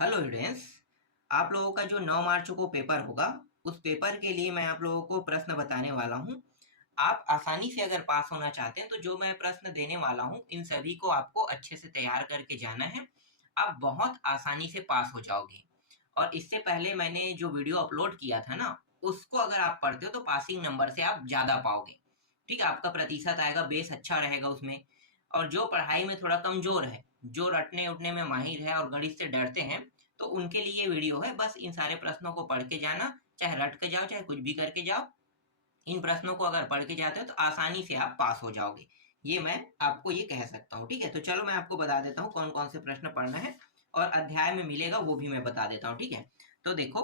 Hello students. आप लोगों का जो 9 मार्च को पेपर होगा, उस पेपर के लिए मैं आप लोगों को प्रश्न बताने वाला हूं। आप आसानी से अगर पास होना चाहते हैं तो जो मैं प्रश्न देने वाला हूं, इन सभी को आपको अच्छे से तैयार करके जाना है। आप बहुत आसानी से पास हो जाओगे। और इससे पहले मैंने जो वीडियो अपलोड किया था ना, उसको अगर आप पढ़ते हो तो पासिंग नंबर से आप ज़्यादा पाओगे। ठीक है, आपका प्रतिशत आएगा, बेस अच्छा रहेगा उसमें। और जो पढ़ाई में थोड़ा कमज़ोर है, जो रटने-उटने में माहिर है और गणित से डरते हैं, तो उनके लिए ये वीडियो है। बस इन सारे प्रश्नों को पढ़ के जाना, चाहे रट के जाओ, चाहे कुछ भी करके जाओ। इन प्रश्नों को अगर पढ़ के जाते हो तो आसानी से आप पास हो जाओगे। ये मैं आपको ये कह सकता हूँ, ठीक है? तो चलो मैं आपको बता देता हूँ कौन-कौन से प्रश्न पढ़ना है और अध्याय में मिलेगा वो भी मैं बता देता हूँ, ठीक है? तो देखो,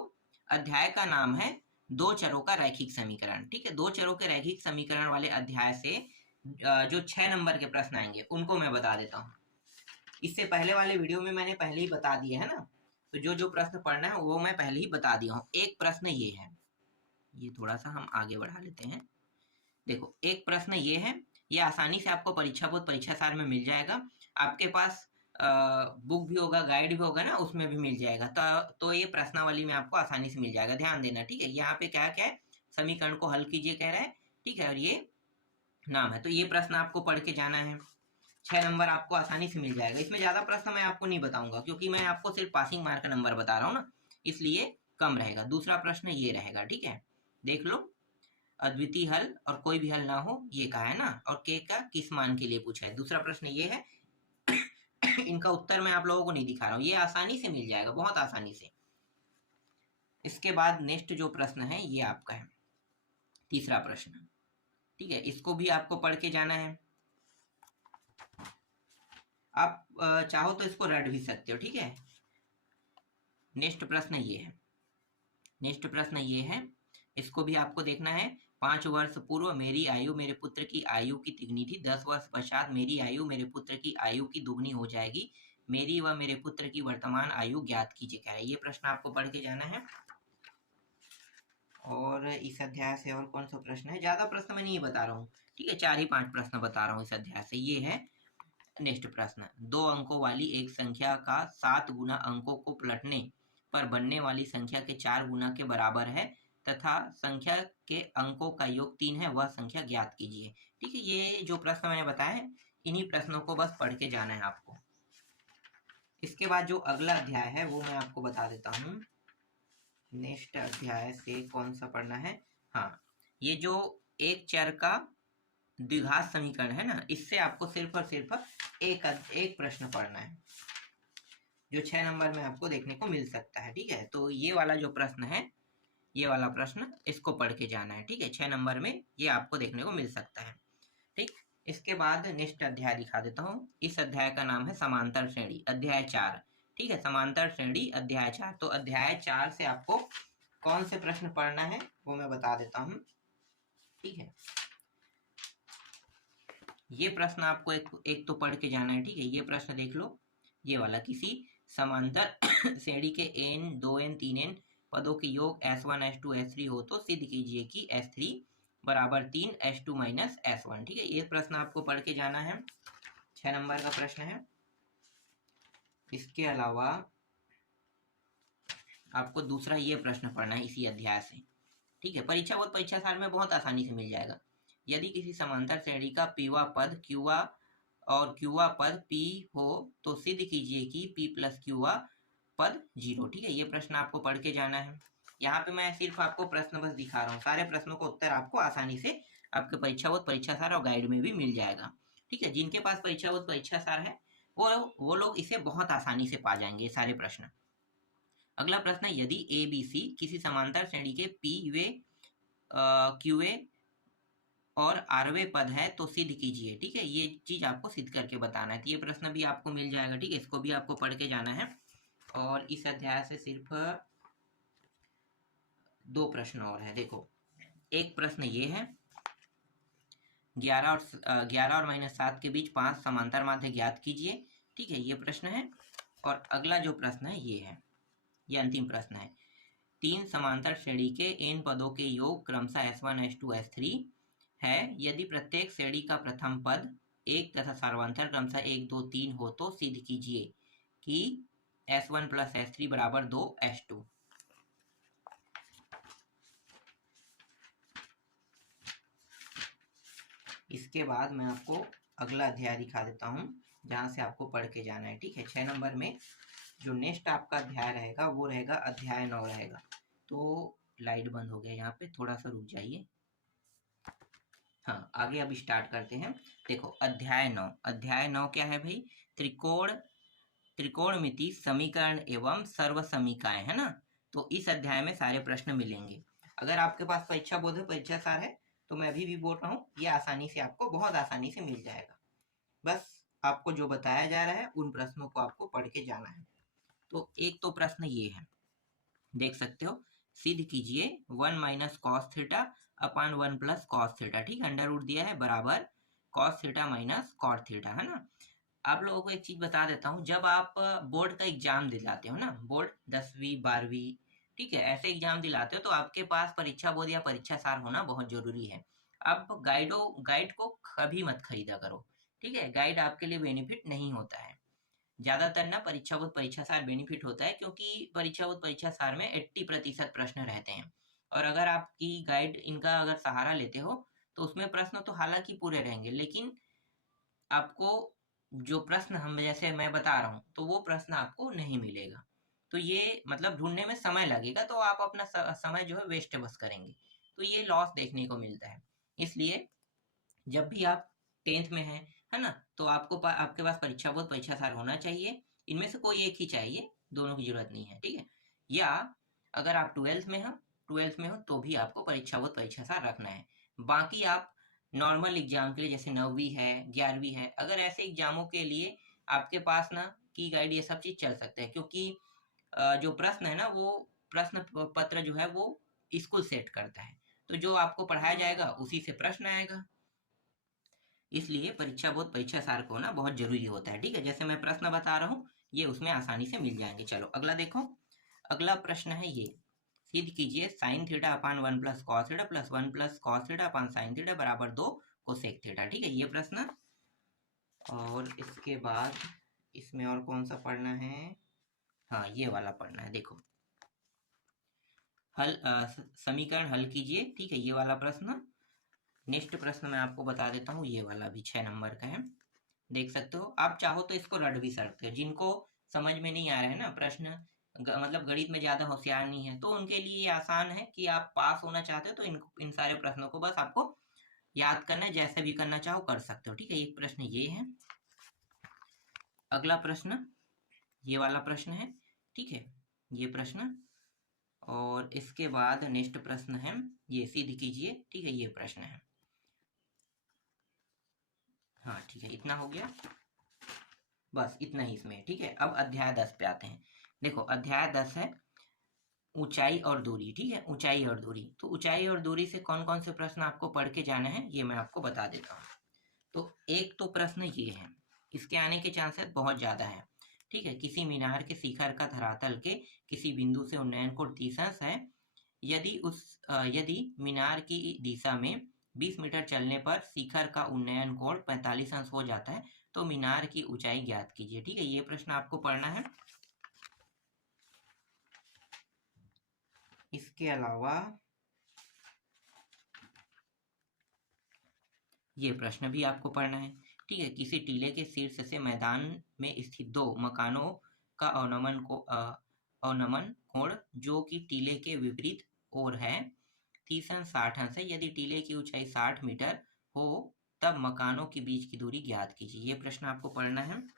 अध्याय का नाम है 2 चरों का रैखिक समीकरण, ठीक है? 2 चरों के रैखिक समीकरण वाले अध्याय से जो 6 नंबर के प्रश्न आएँगे, उनको मैं बता देता हूँ। इससे पहले वाले वीडियो में मैंने पहले ही बता दिए है ना, तो जो प्रश्न पढ़ना है वो मैं पहले ही बता दिया हूँ। एक प्रश्न ये है, ये थोड़ा सा हम आगे बढ़ा लेते हैं। देखो, एक प्रश्न ये है, ये आसानी से आपको परीक्षा बोध परीक्षा सार में मिल जाएगा। आपके पास बुक भी होगा, गाइड भी होगा ना, उसमें भी मिल जाएगा। तो ये प्रश्नावली में आपको आसानी से मिल जाएगा। ध्यान देना, ठीक है? यहाँ पे क्या क्या है, समीकरण को हल कीजिए कह रहा है, ठीक है? और ये नाम है, तो ये प्रश्न आपको पढ़ के जाना है। 6 नंबर आपको आसानी से मिल जाएगा। इसमें ज़्यादा प्रश्न मैं आपको नहीं बताऊंगा, क्योंकि मैं आपको सिर्फ पासिंग मार्क का नंबर बता रहा हूँ ना, इसलिए कम रहेगा। दूसरा प्रश्न ये रहेगा, ठीक है? देख लो, अद्वितीय हल और कोई भी हल ना हो, ये कहा है ना, और के का किस मान के लिए पूछा है। दूसरा प्रश्न ये है। इनका उत्तर मैं आप लोगों को नहीं दिखा रहा हूँ, ये आसानी से मिल जाएगा, बहुत आसानी से। इसके बाद नेक्स्ट जो प्रश्न है ये आपका है, तीसरा प्रश्न, ठीक है? इसको भी आपको पढ़ के जाना है। आप चाहो तो इसको रट भी सकते हो, ठीक है? नेक्स्ट प्रश्न ये है, नेक्स्ट प्रश्न ये है, इसको भी आपको देखना है। 5 वर्ष पूर्व मेरी आयु मेरे पुत्र की आयु की तिगुनी थी। 10 वर्ष पश्चात मेरी आयु मेरे पुत्र की आयु की दुगनी हो जाएगी। मेरी व मेरे पुत्र की वर्तमान आयु ज्ञात कीजिए, कह रहा है। ये प्रश्न आपको पढ़ के जाना है। और इस अध्याय से और कौन सा प्रश्न है, ज्यादा प्रश्न मैं नहीं बता रहा हूँ, ठीक है? 4 ही 5 प्रश्न बता रहा हूँ इस अध्याय से। ये है नेक्स्ट प्रश्न। 2 अंकों वाली एक संख्या का 7 गुना अंकों को पलटने पर बनने वाली संख्या के 4 गुना के बराबर है तथा संख्या के अंकों का योग 3 है, वह संख्या ज्ञात कीजिए। ठीक है, ये जो प्रश्न मैंने बताया है, इन्हीं प्रश्नों को बस पढ़ के जाना है आपको। इसके बाद जो अगला अध्याय है वो मैं आपको बता देता हूँ। नेक्स्ट अध्याय से कौन सा पढ़ना है? हाँ, ये जो एक चर का द्विघात समीकरण है ना, इससे आपको सिर्फ और सिर्फ एक प्रश्न पढ़ना है, जो 6 नंबर में आपको देखने को मिल सकता है, ठीक है? तो ये वाला जो प्रश्न है, ये वाला प्रश्न, इसको पढ़ के जाना है, ठीक है? 6 नंबर में ये आपको देखने को मिल सकता है, ठीक? इसके बाद नेक्स्ट अध्याय दिखा देता हूँ। इस अध्याय का नाम है समांतर श्रेणी, अध्याय 4, ठीक है? समांतर श्रेणी अध्याय 4। तो अध्याय 4 से आपको कौन से प्रश्न पढ़ना है वो मैं बता देता हूँ, ठीक है? ये प्रश्न आपको एक तो पढ़ के जाना है, ठीक है? ये प्रश्न देख लो, ये वाला, किसी समांतर श्रेणी के n 2n 3n पदों के योग s1 s2 s3 हो तो सिद्ध कीजिए कि s3 बराबर 3 s2 माइनस s1, ठीक है? ये प्रश्न आपको पढ़ के जाना है, 6 नंबर का प्रश्न है। इसके अलावा आपको दूसरा ये प्रश्न पढ़ना है इसी अध्याय से, ठीक है? परीक्षा बहुत परीक्षा साल में बहुत आसानी से मिल जाएगा। यदि किसी समांतर श्रेणी का पीवा पद क्यूआ और क्यूआ पद पी हो तो सिद्ध कीजिए कि पी प्लस क्यूआ पद 0, ठीक है? ये प्रश्न आपको पढ़ के जाना है। यहाँ पे मैं सिर्फ आपको प्रश्न बस दिखा रहा हूँ, सारे प्रश्नों का उत्तर आपको आसानी से आपके परीक्षा बोध परीक्षा सार और गाइड में भी मिल जाएगा, ठीक है? जिनके पास परीक्षा बोध परीक्षा सार है वो लोग इसे बहुत आसानी से पा जाएंगे, सारे प्रश्न। अगला प्रश्न है, यदि ए बी सी किसी समांतर श्रेणी के पी वे क्यूए और आरवे पद है तो सिद्ध कीजिए, ठीक है? ये चीज आपको सिद्ध करके बताना है। तो ये प्रश्न भी आपको मिल जाएगा, ठीक है? इसको भी आपको पढ़ के जाना है। और इस अध्याय से सिर्फ 2 प्रश्न और है। देखो, एक प्रश्न ये है, 11 और -7 के बीच 5 समांतर माध्य ज्ञात कीजिए, ठीक है? ये प्रश्न है। और अगला जो प्रश्न है ये है, ये अंतिम प्रश्न है। 3 समांतर श्रेणी के n पदों के योग क्रमशः s1 s2 s3 है। यदि प्रत्येक श्रेणी का प्रथम पद 1 तथा सर्वांतर क्रमशः 1 2 3 हो तो सिद्ध कीजिए कि S1 प्लस S3 बराबर 2 S2। इसके बाद मैं आपको अगला अध्याय दिखा देता हूँ जहाँ से आपको पढ़ के जाना है, ठीक है। 6 नंबर में जो नेक्स्ट आपका अध्याय रहेगा वो रहेगा अध्याय 9 रहेगा। तो लाइट बंद हो गया यहाँ पे, थोड़ा सा रुक जाइए। हाँ, आगे अब स्टार्ट करते हैं। देखो अध्याय 9, अध्याय 9 क्या है भाई? त्रिकोणमिति समीकरण एवं सर्व समीकाएं, है ना। तो इस अध्याय में सारे प्रश्न मिलेंगे। अगर आपके पास परीक्षा बोध है, परीक्षा सार है, तो मैं अभी भी बोल रहा हूँ, ये आसानी से आपको बहुत आसानी से मिल जाएगा। बस आपको जो बताया जा रहा है उन प्रश्नों को आपको पढ़ के जाना है। तो एक तो प्रश्न ये है, देख सकते हो, सिद्ध कीजिए 1 minus cos theta upon 1 plus cos theta, ठीक है, अंडर रूट दिया है, बराबर cos theta minus cot theta, है ना। आप लोगों को एक चीज बता देता हूँ, जब आप बोर्ड का एग्जाम दिलाते हो ना, बोर्ड 10वीं 12वीं, ठीक है, ऐसे एग्जाम दिलाते हो, तो आपके पास परीक्षा बोध या परीक्षा सार होना बहुत जरूरी है। आप गाइड को कभी मत खरीदा करो, ठीक है। गाइड आपके लिए बेनिफिट नहीं होता है। ज्यादातर ना परीक्षा बोध परीक्षा सार बेनिफिट होता है, क्योंकि परीक्षा बोध परीक्षा सार में 80% प्रश्न रहते हैं। और अगर आपकी गाइड इनका अगर सहारा लेते हो तो उसमें प्रश्न तो हालांकि पूरे रहेंगे, लेकिन आपको जो प्रश्न हम जैसे मैं बता रहा हूँ तो वो प्रश्न आपको नहीं मिलेगा। तो ये मतलब ढूंढने में समय लगेगा, तो आप अपना समय जो है वेस्ट बस करेंगे, तो ये लॉस देखने को मिलता है। इसलिए जब भी आप 10th में हैं, है ना, तो आपके पास परीक्षा बोध परीक्षा सार होना चाहिए। इनमें से कोई एक ही चाहिए, दोनों की जरूरत नहीं है, ठीक है। या अगर आप 12th में हो तो भी आपको परीक्षा बोध परीक्षा सार रखना है। बाकी आप नॉर्मल एग्जाम के लिए, जैसे 9वीं है 11वीं है, अगर ऐसे एग्जामों के लिए आपके पास ना की गाइड ये सब चीज चल सकते हैं, क्योंकि जो प्रश्न है ना, वो प्रश्न पत्र जो है वो स्कूल सेट करता है, तो जो आपको पढ़ाया जाएगा उसी से प्रश्न आएगा। इसलिए परीक्षा बोध परीक्षा सार को ना बहुत जरूरी होता है, ठीक है। जैसे मैं प्रश्न बता रहा हूँ, ये उसमें आसानी से मिल जाएंगे। चलो अगला देखो, अगला प्रश्न है ये, सिद्ध कीजिए sine theta upon 1 plus cos theta plus 1 plus cos theta अपान साइन थीटा बराबर 2 कोसेक थीटा, ठीक है, ये प्रश्न। और इसके बाद इसमें और कौन सा पढ़ना है? हाँ, ये वाला पढ़ना है। देखो समीकरण हल कीजिए, ठीक है, ये वाला प्रश्न। नेक्स्ट प्रश्न मैं आपको बता देता हूँ, ये वाला भी 6 नंबर का है। देख सकते हो, आप चाहो तो इसको रट भी सकते हो। जिनको समझ में नहीं आ रहा है ना प्रश्न, मतलब गणित में ज्यादा होशियार नहीं है, तो उनके लिए ये आसान है कि आप पास होना चाहते हो तो इन सारे प्रश्नों को बस आपको याद करना है, जैसे भी करना चाहो कर सकते हो, ठीक है। एक प्रश्न ये है। अगला प्रश्न ये वाला प्रश्न है, ठीक है, ये प्रश्न। और इसके बाद नेक्स्ट प्रश्न है ये, सिद्ध कीजिए, ठीक है, ये प्रश्न है। हाँ ठीक है, इतना हो गया, बस इतना ही इसमें, ठीक है। अब अध्याय 10 पे आते हैं। देखो अध्याय 10 है ऊंचाई और दूरी, ठीक है, ऊंचाई और दूरी। तो ऊंचाई और दूरी से कौन कौन से प्रश्न आपको पढ़ के जाना है ये मैं आपको बता देता हूँ। तो एक तो प्रश्न ये है, इसके आने के चांसेस बहुत ज्यादा है, ठीक है। किसी मीनार के शिखर का धरातल के किसी बिंदु से उन्नयन कोण 30 अंश है। यदि मीनार की दिशा में 20 मीटर चलने पर शिखर का उन्नयन कोण 45 अंश हो जाता है, तो मीनार की ऊंचाई ज्ञात कीजिए, ठीक है, ये प्रश्न आपको पढ़ना है। इसके अलावा ये प्रश्न भी आपको पढ़ना है, ठीक है। किसी टीले के शीर्ष से मैदान में स्थित दो मकानों का अवनमन कोण जो कि टीले के विपरीत ओर है 30 अंश 60 अंश है। यदि टीले की ऊंचाई 60 मीटर हो तब मकानों के बीच की दूरी ज्ञात कीजिए, ये प्रश्न आपको पढ़ना है।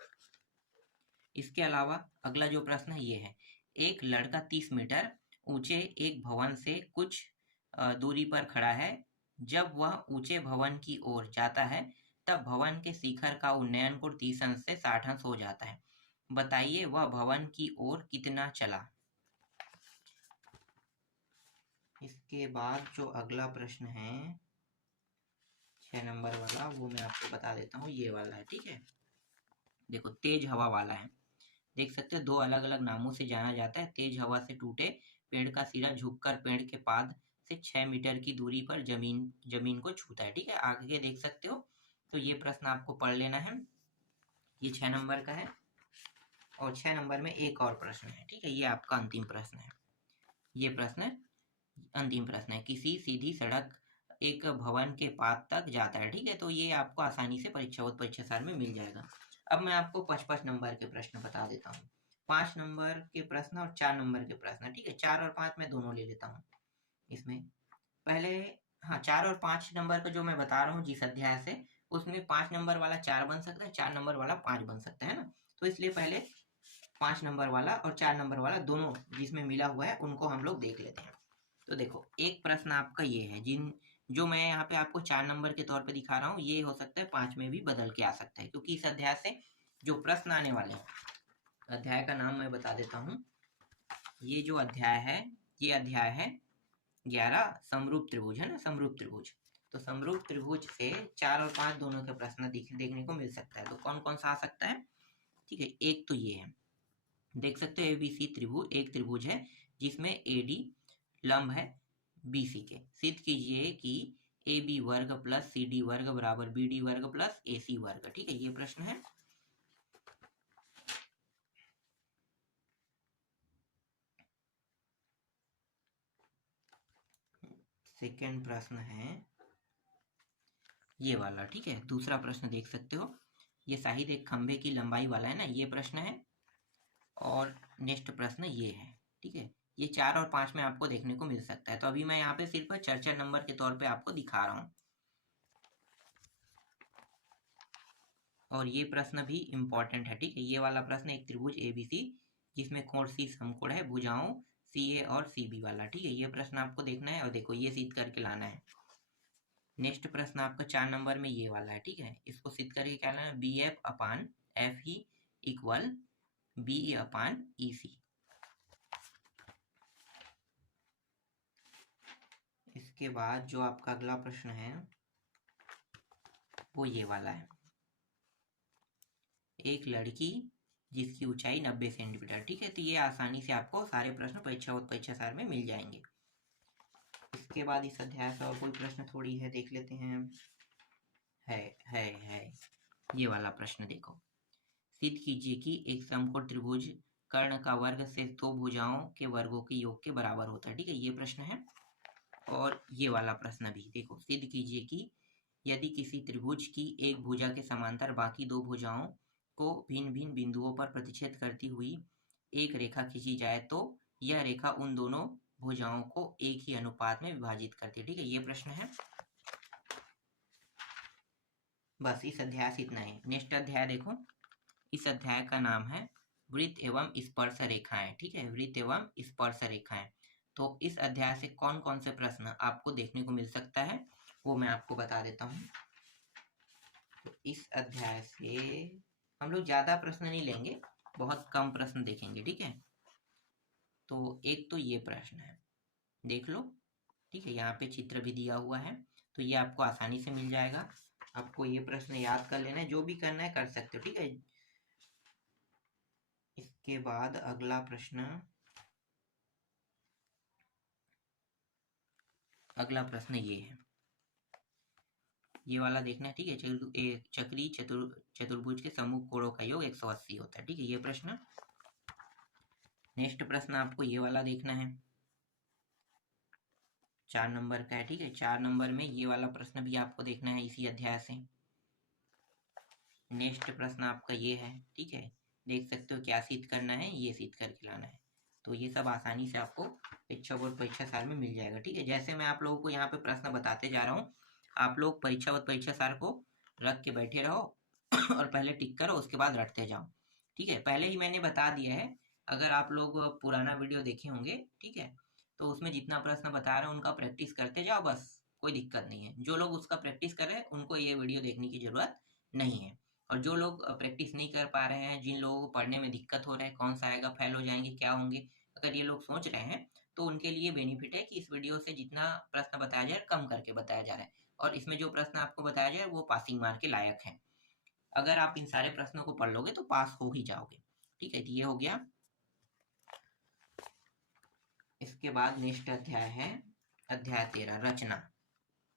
इसके अलावा अगला जो प्रश्न है ये है, एक लड़का 30 मीटर ऊंचे एक भवन से कुछ दूरी पर खड़ा है। जब वह ऊंचे भवन की ओर जाता है तब भवन के शिखर का उन्नयन कोण 30 अंश से 60 अंश हो जाता है। बताइए वह भवन की ओर कितना चला। इसके बाद जो अगला प्रश्न है 6 नंबर वाला, वो मैं आपको बता देता हूँ, ये वाला है, ठीक है। देखो तेज हवा वाला है, देख सकते हो, दो अलग अलग नामों से जाना जाता है। तेज हवा से टूटे पेड़ का सिरा झुककर पेड़ के पाद से 6 मीटर की दूरी पर जमीन को छूता है, ठीक है, आगे देख सकते हो। तो ये प्रश्न आपको पढ़ लेना है, ये 6 नंबर का है। और 6 नंबर में एक और प्रश्न है, ठीक है, ये आपका अंतिम प्रश्न है। ये प्रश्न अंतिम प्रश्न है, किसी सीधी सड़क एक भवन के पात तक जाता है, ठीक है, तो ये आपको आसानी से परीक्षा साल में मिल जाएगा। अब मैं आपको 5-5 नंबर के प्रश्न बता देता हूँ। 5 नंबर के प्रश्न और 4 नंबर के प्रश्न, ठीक है, 4 और 5 मैं दोनों ले लेता हूँ इसमें। पहले, हाँ, 4 और 5 नंबर का जो मैं बता रहा हूँ जिस अध्याय से, उसमें 5 नंबर वाला 4 बन सकता है, 4 नंबर वाला 5 बन सकता है ना। तो इसलिए पहले 5 नंबर वाला और 4 नंबर वाला दोनों जिसमें मिला हुआ है उनको हम लोग देख लेते हैं। तो देखो, एक प्रश्न आपका ये है, जो मैं यहाँ पे आपको 4 नंबर के तौर पे दिखा रहा हूँ, ये हो सकता है 5 में भी बदल के आ सकता है, क्योंकि इस अध्याय से जो प्रश्न आने वाले हैं, अध्याय का नाम मैं बता देता हूँ। ये जो अध्याय है, ये अध्याय है 11, समरूप त्रिभुज, है ना, समरूप त्रिभुज। तो समरूप त्रिभुज से 4 और 5 दोनों के प्रश्न देखने को मिल सकता है। तो कौन कौन सा आ सकता है, ठीक है, एक तो ये है, देख सकते हो ABC त्रिभुज, एक त्रिभुज है जिसमें AD लंब है BC के। सिद्ध कीजिए कि AB वर्ग प्लस CD वर्ग बराबर BD वर्ग प्लस AC वर्ग, ठीक है, ये प्रश्न है। सेकंड प्रश्न है ये वाला, ठीक है, दूसरा प्रश्न देख सकते हो, ये शाहिद एक खंभे की लंबाई वाला है ना, ये प्रश्न है। और नेक्स्ट प्रश्न ये है, ठीक है, ये 4 और 5 में आपको देखने को मिल सकता है। तो अभी मैं यहाँ पे सिर्फ चर्चा नंबर के तौर पे आपको दिखा रहा हूँ। और ये प्रश्न भी इम्पोर्टेंट है, ठीक है, ये वाला प्रश्न एक त्रिभुज ABC जिसमें कोण C समकोण है, भुजाओं CA और CB वाला, ठीक है, ये प्रश्न आपको देखना है और देखो ये सिद्ध करके लाना है। नेक्स्ट प्रश्न आपका 4 नंबर में ये वाला है, ठीक है, इसको सिद्ध करके क्या लाना है, BF upon FE equal BE upon EC। इसके बाद जो आपका अगला प्रश्न है वो ये वाला है, एक लड़की जिसकी ऊंचाई 90 सेंटीमीटर, ठीक है, तो ये आसानी से आपको सारे प्रश्न परीक्षा सार में मिल जाएंगे। इसके बाद इस अध्याय से और कोई प्रश्न थोड़ी है, देख लेते हैं। है ये वाला प्रश्न देखो, सिद्ध कीजिए कि एक समकोण त्रिभुज कर्ण का वर्ग से दो भुजाओं के वर्गों के योग के बराबर होता है, ठीक है, ये प्रश्न है। और ये वाला प्रश्न भी देखो, सिद्ध कीजिए कि यदि किसी त्रिभुज की एक भुजा के समांतर बाकी दो भुजाओं को भिन्न भिन्न बिंदुओं पर प्रतिच्छेद करती हुई एक रेखा खींची जाए तो यह रेखा उन दोनों भुजाओं को एक ही अनुपात में विभाजित करती है, ठीक है, ये प्रश्न है। बस इस अध्याय से इतना ही। नेक्स्ट अध्याय देखो, इस अध्याय का नाम है वृत्त एवं स्पर्श रेखाएं, ठीक है, वृत्त एवं स्पर्श रेखाएं। तो इस अध्याय से कौन कौन से प्रश्न आपको देखने को मिल सकता है वो मैं आपको बता देता हूँ। तो इस अध्याय से हम लोग ज्यादा प्रश्न नहीं लेंगे, बहुत कम प्रश्न देखेंगे, ठीक है। तो एक तो ये प्रश्न है, देख लो, ठीक है, यहाँ पे चित्र भी दिया हुआ है, तो ये आपको आसानी से मिल जाएगा। आपको ये प्रश्न याद कर लेना है, जो भी करना है कर सकते हो, ठीक है। इसके बाद अगला प्रश्न, ये है, ये वाला देखना है, ठीक है, चक्री चतुर्भुज के समूह कोणों का योग 180 होता है, ठीक है, ये प्रश्न। नेक्स्ट प्रश्न आपको ये वाला देखना है, 4 नंबर का है, ठीक है, 4 नंबर में ये वाला प्रश्न भी आपको देखना है इसी अध्याय से। नेक्स्ट प्रश्न आपका ये है, ठीक है, देख सकते हो क्या सिद्ध करना है, ये सिद्ध करके लाना है। तो ये सब आसानी से आपको परीक्षा बोर्ड परीक्षा साल में मिल जाएगा, ठीक है। जैसे मैं आप लोगों को यहाँ पे प्रश्न बताते जा रहा हूँ, आप लोग परीक्षा साल को रख के बैठे रहो और पहले टिक करो, उसके बाद रटते जाओ, ठीक है। पहले ही मैंने बता दिया है, अगर आप लोग पुराना वीडियो देखे होंगे, ठीक है, तो उसमें जितना प्रश्न बता रहे हैं उनका प्रैक्टिस करते जाओ, बस कोई दिक्कत नहीं है। जो लोग उसका प्रैक्टिस कर रहे हैं उनको ये वीडियो देखने की जरूरत नहीं है। और जो लोग प्रैक्टिस नहीं कर पा रहे हैं, जिन लोगों को पढ़ने में दिक्कत हो रहा है, कौन सा आएगा, फेल हो जाएंगे, क्या होंगे, अगर ये लोग सोच रहे हैं तो उनके लिए बेनिफिट है कि इस वीडियो से जितना प्रश्न बताया जाए कम करके बताया जा रहा है, और इसमें जो प्रश्न आपको बताया जाए वो पासिंग मार्क के लायक है। अगर आप इन सारे प्रश्नों को पढ़ लोगे तो पास हो ही जाओगे, ठीक है, ये हो गया। इसके बाद नेक्स्ट अध्याय है अध्याय 13 रचना,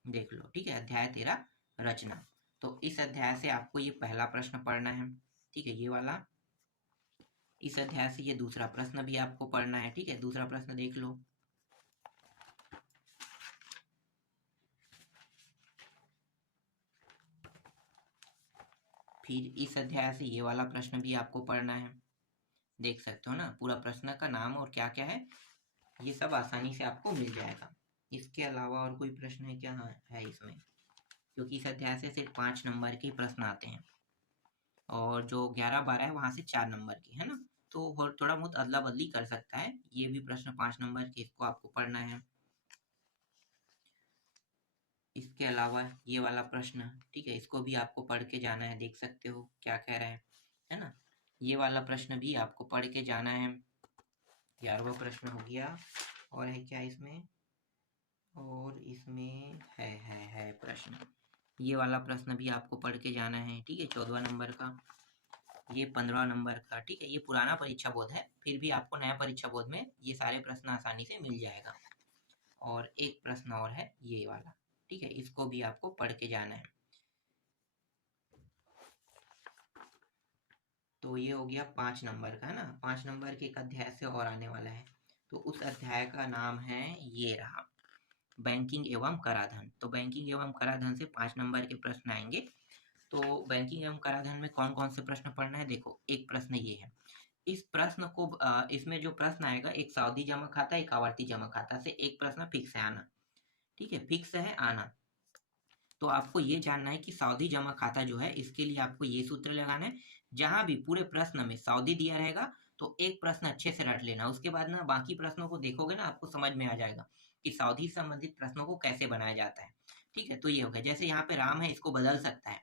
देख लो, ठीक है, अध्याय 13 रचना। तो इस अध्याय से आपको ये पहला प्रश्न पढ़ना है, ठीक है, ये वाला। इस अध्याय से ये दूसरा प्रश्न भी आपको पढ़ना है, ठीक है। दूसरा प्रश्न देख लो। फिर इस अध्याय से ये वाला प्रश्न भी आपको पढ़ना है। देख सकते हो ना, पूरा प्रश्न का नाम और क्या क्या है ये सब आसानी से आपको मिल जाएगा। इसके अलावा और कोई प्रश्न है क्या? हाँ है इसमें, क्योंकि इस अध्याय से सिर्फ 5 नंबर के प्रश्न आते हैं और जो 11-12 है वहां से 4 नंबर के, है ना। तो थोड़ा बहुत अदला बदली कर सकता है। ये भी प्रश्न 5 नंबर के, इसको आपको पढ़ना है। इसके अलावा ये वाला प्रश्न, ठीक है, इसको भी आपको पढ़ के जाना है। देख सकते हो क्या कह रहा है ना। ये वाला प्रश्न भी आपको पढ़ के जाना है। 11वां प्रश्न हो गया। और है क्या इसमें? और इसमें है प्रश्न, ये वाला प्रश्न भी आपको पढ़ के जाना है, ठीक है। 14वां नंबर का, ये 15वां नंबर का, ठीक है। ये पुराना परीक्षा बोध है, फिर भी आपको नया परीक्षा बोध में ये सारे प्रश्न आसानी से मिल जाएगा। और एक प्रश्न और है ये वाला, ठीक है, इसको भी आपको पढ़ के जाना है। तो ये हो गया 5 नंबर का, है ना। 5 नंबर के एक अध्याय से और आने वाला है, तो उस अध्याय का नाम है, ये रहा, बैंकिंग एवं कराधान। तो बैंकिंग एवं कराधान से 5 नंबर के प्रश्न आएंगे। तो बैंकिंग एवं कराधान में कौन कौन से प्रश्न पढ़ना है? देखो, एक प्रश्न ये है, इस प्रश्न को इसमें जो प्रश्न आएगा, एक सावधि जमा खाता, एक आवर्ती जमा खाता से एक प्रश्न फिक्स है आना, ठीक है, फिक्स है आना। तो आपको ये जानना है कि सावधि जमा खाता जो है, इसके लिए आपको ये सूत्र लगाना है। जहां भी पूरे प्रश्न में सावधि दिया रहेगा तो एक प्रश्न अच्छे से रट लेना, उसके बाद ना बाकी प्रश्नों को देखोगे ना, आपको समझ में आ जाएगा कि सावधि से संबंधित प्रश्नों को कैसे बनाया जाता है, ठीक है। तो ये हो गया। जैसे यहाँ पे राम है, इसको बदल सकता है,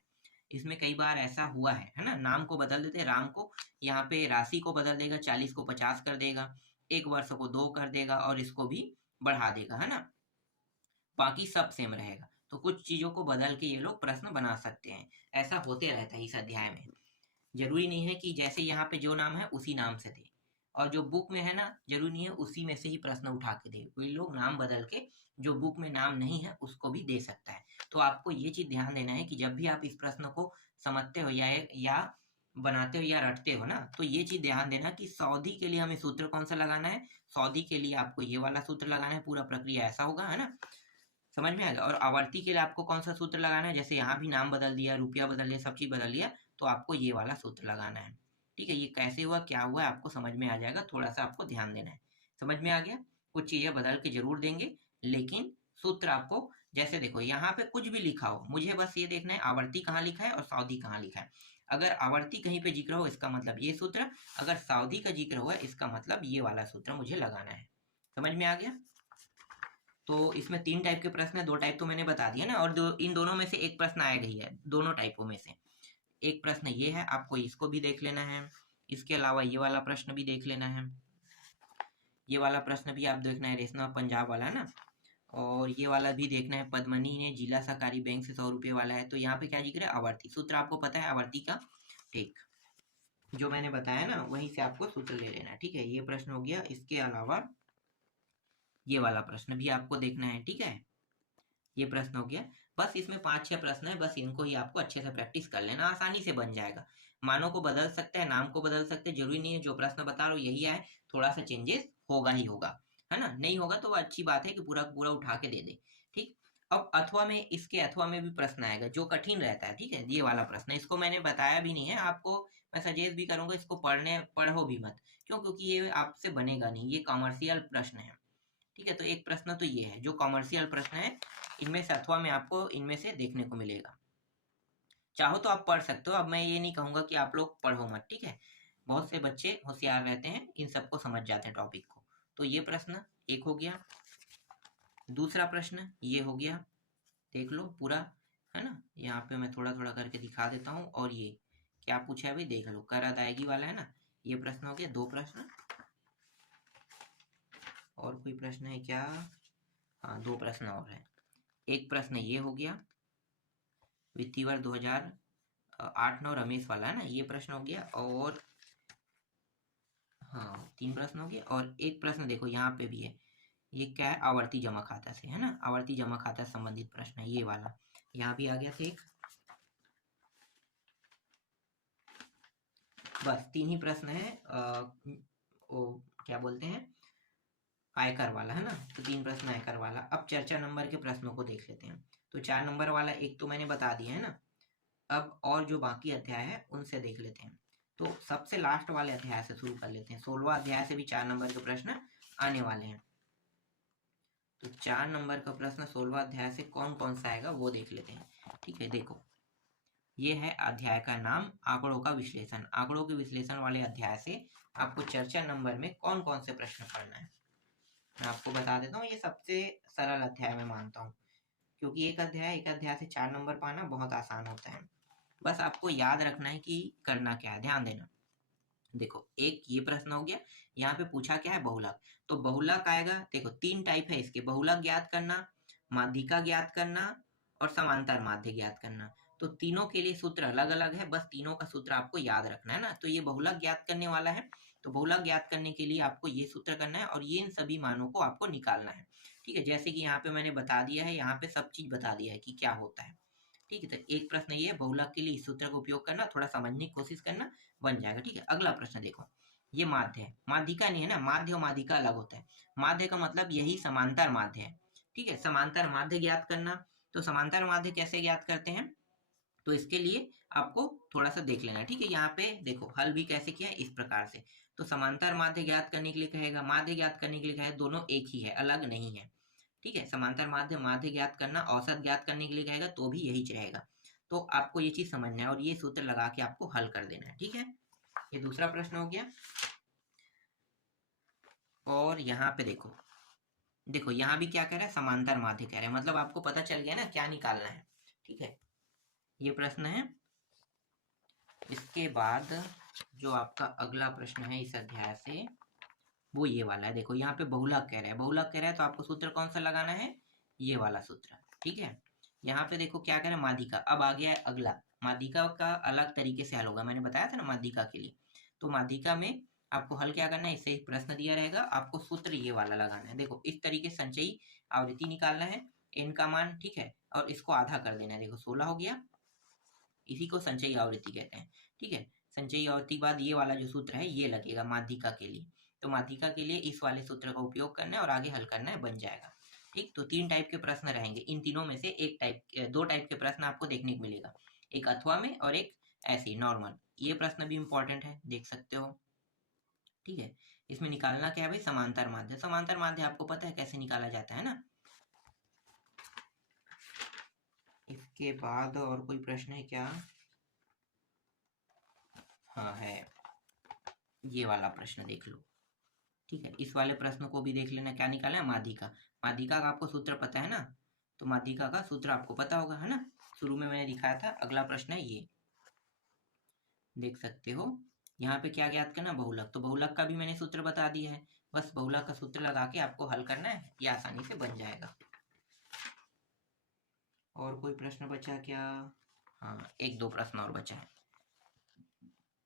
इसमें कई बार ऐसा हुआ है ना। नाम को बदल देते हैं, राम को, यहाँ पे राशि को बदल देगा, 40 को 50 कर देगा, 1 वर्ष को 2 कर देगा और इसको भी बढ़ा देगा, है ना। बाकी सब सेम रहेगा। तो कुछ चीजों को बदल के ये लोग प्रश्न बना सकते हैं। ऐसा होते रहता है इस अध्याय में। जरूरी नहीं है कि जैसे यहाँ पे जो नाम है उसी नाम से दे, और जो बुक में है ना, जरूरी नहीं है उसी में से ही प्रश्न उठा के दे। कोई लोग नाम बदल के जो बुक में नाम नहीं है उसको भी दे सकता है। तो आपको ये चीज ध्यान देना है कि जब भी आप इस प्रश्न को समझते हो या बनाते हो या रटते हो ना, तो ये चीज ध्यान देना कि सावधि के लिए हमें सूत्र कौन सा लगाना है। सावधि के लिए आपको ये वाला सूत्र लगाना है, पूरा प्रक्रिया ऐसा होगा, है ना। समझ में आ गया। और आवर्ती के लिए आपको कौन सा सूत्र लगाना है? जैसे यहाँ भी नाम बदल दिया, रुपया बदल दिया, सब चीज बदल दिया, तो आपको ये वाला सूत्र लगाना है, ठीक है। ये कैसे हुआ, क्या हुआ, आपको समझ में आ जाएगा। थोड़ा सा आपको ध्यान देना है। समझ में आ गया। कुछ चीजें बदल के जरूर देंगे, लेकिन सूत्र आपको, जैसे देखो यहाँ पे कुछ भी लिखा हो, मुझे बस ये देखना है आवर्ती कहाँ लिखा है और सावधि कहाँ लिखा है। अगर आवर्ती कहीं पे जिक्र हो, इसका मतलब ये सूत्र, अगर सावधि का जिक्र हुआ, इसका मतलब ये वाला सूत्र मुझे लगाना है। समझ में आ गया। तो इसमें 3 टाइप के प्रश्न है, 2 टाइप तो मैंने बता दिया ना, और इन दोनों में से एक प्रश्न आएगा ही है, दोनों टाइपों में से एक प्रश्न ये है, आपको इसको भी देख लेना है। इसके अलावा ये वाला प्रश्न भी देख लेना है। ये वाला प्रश्न भी आप देखना है, रेशमा पंजाब वाला ना। और ये वाला भी देखना है, पद्मनी ने जिला सहकारी बैंक से 100 रुपये वाला है। तो यहाँ पे क्या जिक्र है? आवर्ती। सूत्र आपको पता है आवर्ती का, ठीक, जो मैंने बताया ना वहीं से आपको सूत्र ले लेना है, ठीक है। ये प्रश्न हो गया। इसके अलावा ये वाला प्रश्न भी आपको देखना है, ठीक है। ये प्रश्न हो गया। बस इसमें 5-6 प्रश्न है, बस इनको ही आपको अच्छे से प्रैक्टिस कर लेना, आसानी से बन जाएगा। मानों को बदल सकते हैं, नाम को बदल सकते हैं, जरूरी नहीं है जो प्रश्न बता रहा हूँ यही आए, थोड़ा सा चेंजेस होगा ही होगा, है ना। नहीं होगा तो वो अच्छी बात है कि पूरा पूरा उठा के दे दे, ठीक। अब अथवा में, इसके अथवा में भी प्रश्न आएगा जो कठिन रहता है, ठीक है। ये वाला प्रश्न, इसको मैंने बताया भी नहीं है आपको, मैं सजेस्ट भी करूंगा इसको पढ़ो भी मत। क्यों? क्योंकि ये आपसे बनेगा नहीं, ये कॉमर्शियल प्रश्न है, ठीक है। तो एक प्रश्न तो ये है जो कॉमर्शियल प्रश्न है, इनमें से अथवा में आपको इनमें से देखने को मिलेगा। चाहो तो आप पढ़ सकते हो, अब मैं ये नहीं कहूंगा कि आप लोग पढ़ो मत, ठीक है। बहुत से बच्चे होशियार रहते हैं, इन सबको समझ जाते हैं टॉपिक को। तो ये प्रश्न एक हो गया। दूसरा प्रश्न ये हो गया, देख लो पूरा, है ना। यहाँ पे मैं थोड़ा थोड़ा करके दिखा देता हूँ। और ये क्या पूछा है भाई, देख लो, कर अदायगी वाला है ना। ये प्रश्न हो गया, 2 प्रश्न। और कोई प्रश्न है क्या? हाँ, 2 प्रश्न और है। एक प्रश्न ये हो गया, वित्तीय वर्ष 2008-9 रमेश वाला है ना, ये प्रश्न हो गया। और हाँ, 3 प्रश्न हो गए। और एक प्रश्न देखो यहाँ पे भी है, ये क्या है? आवर्ती जमा खाता से, है ना, आवर्ती जमा खाता से संबंधित प्रश्न है ये वाला, यहाँ भी आ गया था एक। बस 3 ही प्रश्न है। वो क्या बोलते हैं, आयकर वाला है ना, तो 3 प्रश्न आयकर वाला। अब चर्चा नंबर के प्रश्नों को देख लेते हैं। तो 4 नंबर वाला एक तो मैंने बता दिया है ना। अब और जो बाकी अध्याय है उनसे देख लेते हैं। तो सबसे लास्ट वाले अध्याय से शुरू कर लेते हैं। 16वां अध्याय से भी 4 नंबर के प्रश्न आने वाले हैं। तो 4 नंबर का प्रश्न 16वां अध्याय से कौन कौन सा आएगा वो देख लेते हैं। ठीक है, देखो ये है अध्याय का नाम, आंकड़ों का विश्लेषण। आंकड़ों के विश्लेषण वाले अध्याय से आपको चर्चा नंबर में कौन कौन से प्रश्न पढ़ना है मैं आपको बता देता हूँ। ये सबसे सरल अध्याय मैं मानता हूँ, क्योंकि एक अध्याय से 4 नंबर पाना बहुत आसान होता है। बस आपको याद रखना है कि करना क्या है, ध्यान देना। देखो एक ये प्रश्न हो गया, यहाँ पे पूछा क्या है, बहुलक। तो बहुलक आएगा, देखो 3 टाइप है इसके, बहुलक ज्ञात करना, माध्यिका ज्ञात करना और समांतर माध्य ज्ञात करना। तो तीनों के लिए सूत्र अलग अलग है, बस तीनों का सूत्र आपको याद रखना है ना। तो ये बहुलक ज्ञात करने वाला है, तो बहुलक ज्ञात करने के लिए आपको ये सूत्र करना है और ये इन सभी मानों को आपको निकालना है। ठीक है, जैसे कि यहाँ पे मैंने बता दिया है, यहाँ पे सब चीज बता दिया है कि क्या होता है। ठीक है, तो एक प्रश्न ये है, बहुलक के लिए इस सूत्र का उपयोग करना, थोड़ा समझने की कोशिश करना, बन जाएगा। ठीक है, अगला प्रश्न देखो, ये माध्य है, माध्यिका नहीं है ना, माध्य और माध्यिका अलग होता है। माध्य का मतलब यही समांतर माध्य है। ठीक है, समांतर माध्य ज्ञात करना। तो समांतर माध्य कैसे ज्ञात करते हैं, तो इसके लिए आपको थोड़ा सा देख लेना। ठीक है, यहाँ पे देखो हल भी कैसे किया है, इस प्रकार से। तो समांतर माध्य ज्ञात करने के लिए कहेगा, माध्य ज्ञात करने के लिए कहेगा, दोनों एक ही है, अलग नहीं है। ठीक है, समांतर माध्य माध्य ज्ञात करना, औसत ज्ञात करने के लिए कहेगा तो भी यही रहेगा। तो आपको ये चीज समझना है और ये सूत्र लगा के आपको हल कर देना है। ठीक है, ये दूसरा प्रश्न हो गया। और यहाँ पे देखो, देखो यहाँ भी क्या कह रहा है, समांतर माध्य कह रहा है, मतलब आपको पता चल गया ना क्या निकालना है। ठीक है, ये प्रश्न है। इसके बाद जो आपका अगला प्रश्न है इस अध्याय से, वो ये वाला है। देखो यहाँ पे बहुलक कह रहा है, बहुलक कह रहा है तो आपको सूत्र कौन सा लगाना है, ये वाला सूत्र। ठीक है, यहाँ पे देखो क्या कह रहा है, माध्यिका। अब आ गया है अगला, माध्यिका का अलग तरीके से हल होगा, मैंने बताया था ना माध्यिका के लिए। तो माध्यिका में आपको हल क्या करना है, इससे एक प्रश्न दिया रहेगा, आपको सूत्र ये वाला लगाना है। देखो इस तरीके से संचयी आवृत्ति निकालना है, n का मान। ठीक है, और इसको आधा कर देना है। देखो 16 हो गया, इसी को संचयी आवृत्ति कहते हैं। ठीक है, संचयी आवृत्ति के बाद ये वाला जो सूत्र है ये लगेगा माध्यिका के लिए। तो माध्यिका के लिए इस वाले सूत्र का उपयोग करना है और आगे हल करना है, बन जाएगा। ठीक, तो 3 टाइप के प्रश्न रहेंगे, इन तीनों में से दो टाइप के प्रश्न आपको देखने को मिलेगा, एक अथवा में और एक ऐसे नॉर्मल। ये प्रश्न भी इंपॉर्टेंट है, देख सकते हो। ठीक है, इसमें निकालना क्या है भाई, समांतर माध्य। समांतर माध्य आपको पता है कैसे निकाला जाता है ना। इसके बाद और कोई प्रश्न है क्या, हाँ है, ये वाला प्रश्न देख लो। ठीक है, इस वाले प्रश्न को भी देख लेना, क्या निकालना है, माध्यिका। माध्यिका का आपको सूत्र पता है ना, तो माध्यिका का सूत्र आपको पता होगा है ना, शुरू में मैंने दिखाया था। अगला प्रश्न है ये, देख सकते हो। यहाँ पे क्या ज्ञात करना, बहुलक। तो बहुलक का भी मैंने सूत्र बता दिया है, बस बहुलक का सूत्र लगा के आपको हल करना है, ये आसानी से बन जाएगा। और कोई प्रश्न बचा क्या, हाँ एक दो प्रश्न और बचा है।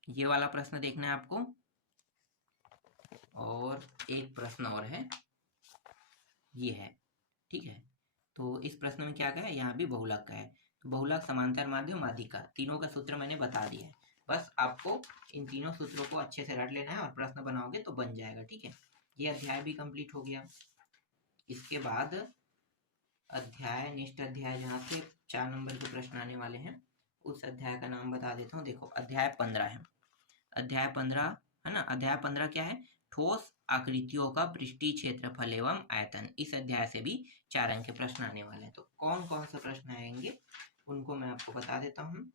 ये वाला प्रश्न देखना है आपको, और एक प्रश्न और है, ये है। ठीक है, तो इस प्रश्न में क्या कहा है, यहाँ भी बहुलक का है। तो बहुलक, समांतर माध्य, माध्यिका, तीनों का सूत्र मैंने बता दिया है। बस आपको इन तीनों सूत्रों को अच्छे से रट लेना है और प्रश्न बनाओगे तो बन जाएगा। ठीक है, ये अध्याय भी कंप्लीट हो गया। इसके बाद अध्याय, नेक्स्ट अध्याय जहाँ से 4 नंबर के प्रश्न आने वाले हैं, उस अध्याय का नाम बता देता हूँ। देखो अध्याय 15 है, अध्याय 15 है ना। अध्याय 15 क्या है, ठोस आकृतियों का पृष्ठीय क्षेत्रफल एवं आयतन। इस अध्याय से भी 4 अंक के प्रश्न आने वाले हैं। तो कौन कौन से प्रश्न आएंगे उनको मैं आपको बता देता हूँ।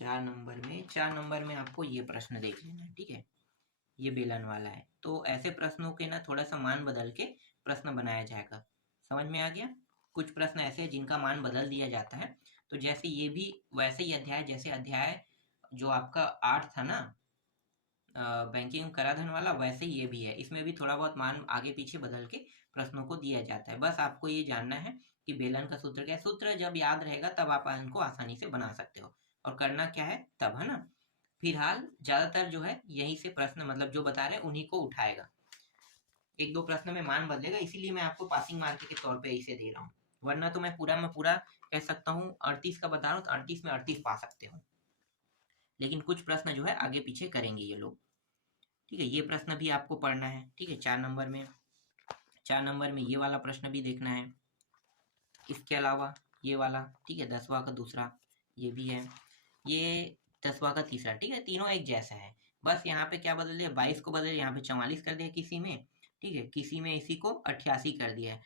4 नंबर में आपको ये प्रश्न देख लेना है। ठीक है, ये बेलन वाला है। तो ऐसे प्रश्नों के ना थोड़ा सा मान बदल के प्रश्न बनाया जाएगा, समझ में आ गया। कुछ प्रश्न ऐसे हैं जिनका मान बदल दिया जाता है। तो जैसे ये भी वैसे ही अध्याय, जैसे अध्याय जो आपका 8 था ना, बैंकिंग कराधान वाला, वैसे ही ये भी है। इसमें भी थोड़ा बहुत मान आगे पीछे बदल के प्रश्नों को दिया जाता है। बस आपको ये जानना है कि बेलन का सूत्र क्या है। सूत्र जब याद रहेगा तब आप इनको आसानी से बना सकते हो, और करना क्या है तब, है ना। फिलहाल ज्यादातर जो है यहीं से प्रश्न, मतलब जो बता रहे हैं उन्हीं को उठाएगा। एक दो प्रश्न में मान बदलेगा, इसीलिए मैं आपको पासिंग मार्क के तौर पे इसे दे रहा हूँ, वरना तो मैं पूरा कह सकता हूँ 38 का बता रहा हूँ तो 38 में 38 पा सकते हो। लेकिन कुछ प्रश्न जो है आगे पीछे करेंगे ये लोग। ठीक है, ये प्रश्न भी आपको पढ़ना है। ठीक है, 4 नंबर में ये वाला प्रश्न भी देखना है। इसके अलावा ये वाला, ठीक है, 10वां का दूसरा ये भी है, ये 10वां का तीसरा। ठीक है, तीनों एक जैसा है, बस यहाँ पे क्या बदल दिया, 22 को बदल यहाँ पे 44 कर दिया किसी में। ठीक है, किसी में इसी को 88 कर दिया है।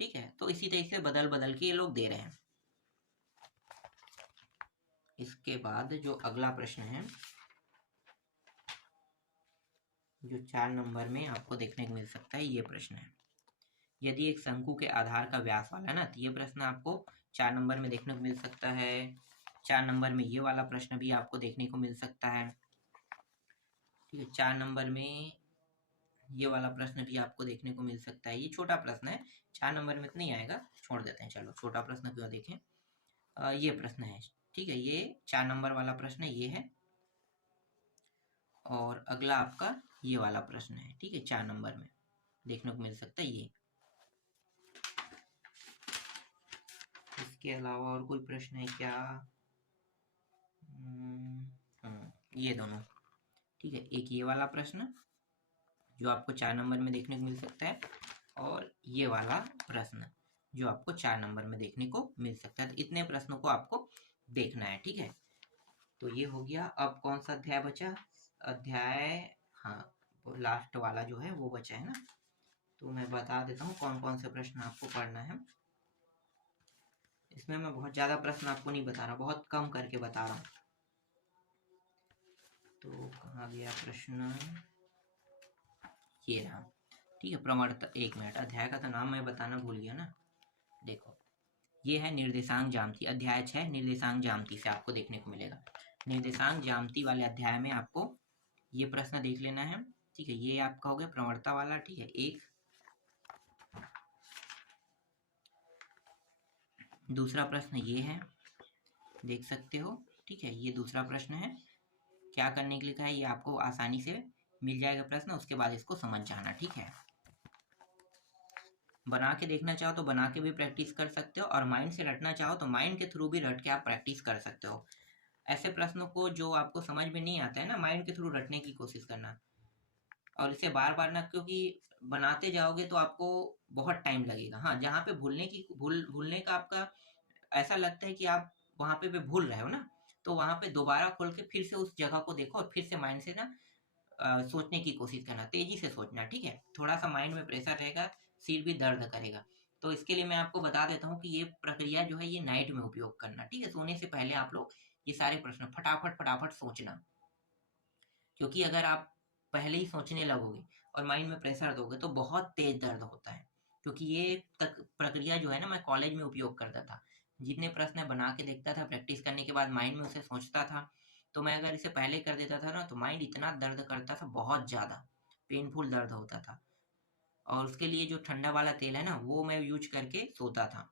ठीक है, तो इसी तरीके से बदल बदल के ये लोग दे रहे हैं। इसके बाद जो अगला प्रश्न है, जो 4 नंबर में आपको देखने को मिल सकता है, ये प्रश्न है। यदि एक शंकु के आधार का व्यास वाला है ना, तो ये प्रश्न आपको 4 नंबर में देखने को मिल सकता है। 4 नंबर में ये वाला प्रश्न भी आपको देखने को मिल सकता है। ठीक है, 4 नंबर में ये वाला प्रश्न भी आपको देखने को मिल सकता है। ये छोटा प्रश्न है, 4 नंबर में तो नहीं आएगा, छोड़ देते हैं, चलो छोटा प्रश्न क्यों देखें। ये प्रश्न है, ठीक है, ये 4 नंबर वाला प्रश्न ये है। और अगला आपका ये वाला प्रश्न है। ठीक है, 4 नंबर में देखने को मिल सकता है ये। इसके अलावा और कोई प्रश्न है क्या? ये दोनों। ठीक है, एक ये वाला प्रश्न जो आपको 4 नंबर में देखने को मिल सकता है, और ये वाला प्रश्न जो आपको 4 नंबर में देखने को मिल सकता है। तो इतने प्रश्नों को आपको देखना है। ठीक है, तो ये हो गया। अब कौन सा अध्याय बचा? अध्याय, हाँ, लास्ट वाला जो है वो बचा है ना, तो मैं बता देता हूँ कौन कौन से प्रश्न आपको पढ़ना है। इसमें मैं बहुत ज़्यादा प्रश्न आपको नहीं बता रहा, बहुत कम करके बता रहा हूँ। तो कहाँ गया प्रश्न? ये रहा। ठीक है, प्रवणता, 1 मिनट, अध्याय का तो नाम मैं बताना भूल गया ना। देखो, ये है निर्देशांक ज्यामिति, अध्याय 6 निर्देशांक ज्यामिति से आपको देखने को मिलेगा। निर्देशांक ज्यामिति वाले अध्याय में आपको ये प्रश्न देख लेना है। ठीक है, ये आपका हो गया प्रवणता वाला। ठीक है, एक दूसरा प्रश्न ये है, देख सकते हो। ठीक है, ये दूसरा प्रश्न है। क्या करने के लिए कहा है, ये आपको आसानी से मिल जाएगा प्रश्न, उसके बाद इसको समझ जाना। ठीक है, बना के देखना चाहो तो बना के भी प्रैक्टिस कर सकते हो, और माइंड से रटना चाहो तो माइंड के थ्रू भी रट के आप प्रैक्टिस कर सकते हो। ऐसे प्रश्नों को जो आपको समझ में नहीं आता है ना, माइंड के थ्रू रटने की कोशिश करना, और इसे बार बार ना, क्योंकि बनाते जाओगे तो आपको बहुत टाइम लगेगा। हाँ, जहाँ पे भूलने का आपका ऐसा लगता है कि आप वहाँ पे भूल रहे हो ना, तो वहाँ पे दोबारा खोल के फिर से उस जगह को देखो, और फिर से माइंड से ना सोचने की कोशिश करना, तेजी से सोचना। ठीक है, थोड़ा सा माइंड में प्रेशर रहेगा, सिर भी दर्द करेगा। तो इसके लिए मैं आपको बता देता हूँ कि ये प्रक्रिया जो है ये नाइट में उपयोग करना। ठीक है, सोने से पहले आप लोग ये सारे प्रश्न फटाफट फटाफट सोचना, क्योंकि अगर आप पहले ही सोचने लगोगे और माइंड में प्रेशर दोगे तो बहुत तेज दर्द होता है। क्योंकि ये प्रक्रिया जो है ना, मैं कॉलेज में उपयोग करता था। जितने प्रश्न बना के देखता था, प्रैक्टिस करने के बाद माइंड में उसे सोचता था, तो मैं अगर इसे पहले कर देता था ना, तो माइंड इतना दर्द करता था, बहुत ज़्यादा पेनफुल दर्द होता था। और उसके लिए जो ठंडा वाला तेल है ना, वो मैं यूज करके सोता था।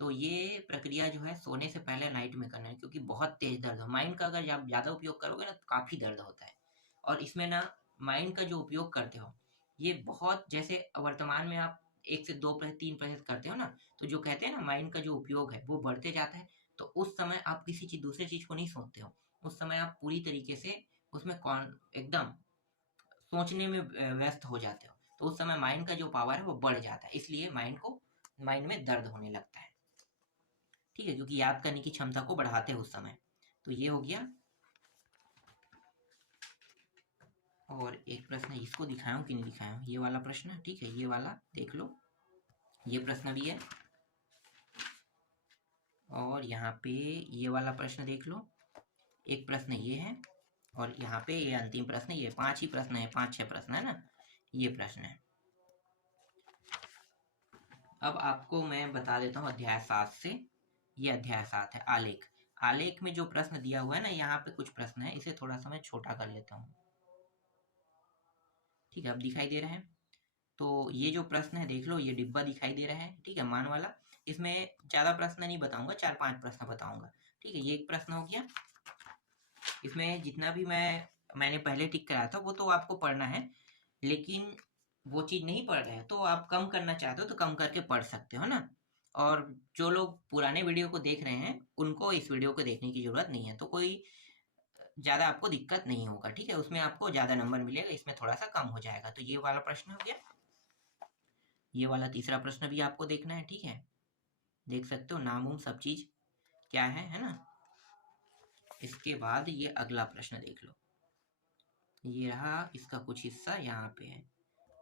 तो ये प्रक्रिया जो है सोने से पहले नाइट में करना है, क्योंकि बहुत तेज दर्द है माइंड का। अगर आप ज़्यादा उपयोग करोगे ना तो काफ़ी दर्द होता है। और इसमें ना माइंड का जो उपयोग करते हो, ये बहुत, जैसे वर्तमान में आप 1 से 2% 3% करते हो ना, तो जो कहते हैं ना माइंड का जो उपयोग है वो बढ़ते जाता है। तो उस समय आप किसी चीज दूसरी चीज को नहीं सोचते हो, उस समय आप पूरी तरीके से उसमें कौन एकदम सोचने में व्यस्त हो जाते हो। तो उस समय माइंड का जो पावर है वो बढ़ जाता है, इसलिए माइंड में दर्द होने लगता है। ठीक है, क्योंकि याद करने की क्षमता को बढ़ाते हैं उस समय। तो ये हो गया। और एक प्रश्न इसको दिखाया हूँ कि नहीं दिखाया हूँ, ये वाला प्रश्न। ठीक है, ये वाला देख लो, ये प्रश्न भी है। और यहाँ पे ये वाला प्रश्न देख लो, एक प्रश्न ये है, और यहाँ पे ये अंतिम प्रश्न, ये 5 ही प्रश्न है, 5-6 प्रश्न है ना, ये प्रश्न है। अब आपको मैं बता देता हूँ अध्याय 7 से। ये अध्याय 7 है, आलेख। आलेख में जो प्रश्न दिया हुआ है ना, यहाँ पे कुछ प्रश्न है, इसे थोड़ा सा मैं छोटा कर लेता हूँ। ठीक है, अब दिखाई दे रहा है। तो ये जो प्रश्न है देख लो, ये डिब्बा दिखाई दे रहा है। ठीक है, मान वाला। इसमें ज़्यादा प्रश्न नहीं बताऊंगा, 4-5 प्रश्न बताऊंगा। ठीक है, ये एक प्रश्न हो गया। इसमें जितना भी मैंने पहले टिक कराया था वो तो आपको पढ़ना है, लेकिन वो चीज़ नहीं पढ़ रहे हैं तो आप कम करना चाहते हो तो कम करके पढ़ सकते हो ना। और जो लोग पुराने वीडियो को देख रहे हैं उनको इस वीडियो को देखने की ज़रूरत नहीं है। तो कोई ज़्यादा आपको दिक्कत नहीं होगा, ठीक है, उसमें आपको ज़्यादा नंबर मिलेगा, इसमें थोड़ा सा कम हो जाएगा। तो ये वाला प्रश्न हो गया। ये वाला तीसरा प्रश्न भी आपको देखना है, ठीक है, देख सकते हो नाम उम सब चीज़ क्या है ना। इसके बाद ये अगला प्रश्न देख लो, ये रहा, इसका कुछ हिस्सा यहाँ पे है,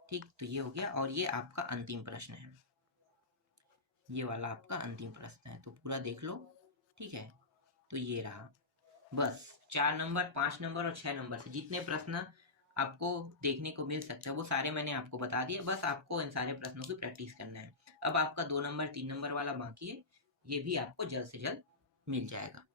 ठीक। तो ये हो गया और ये आपका अंतिम प्रश्न है, ये वाला आपका अंतिम प्रश्न है, तो पूरा देख लो, ठीक है। तो ये रहा, बस 4 नंबर, 5 नंबर और 6 नंबर से जितने प्रश्न आपको देखने को मिल सकता है वो सारे मैंने आपको बता दिए, बस आपको इन सारे प्रश्नों की प्रैक्टिस करना है। अब आपका 2 नंबर 3 नंबर वाला बाकी है, ये भी आपको जल्द से जल्द मिल जाएगा।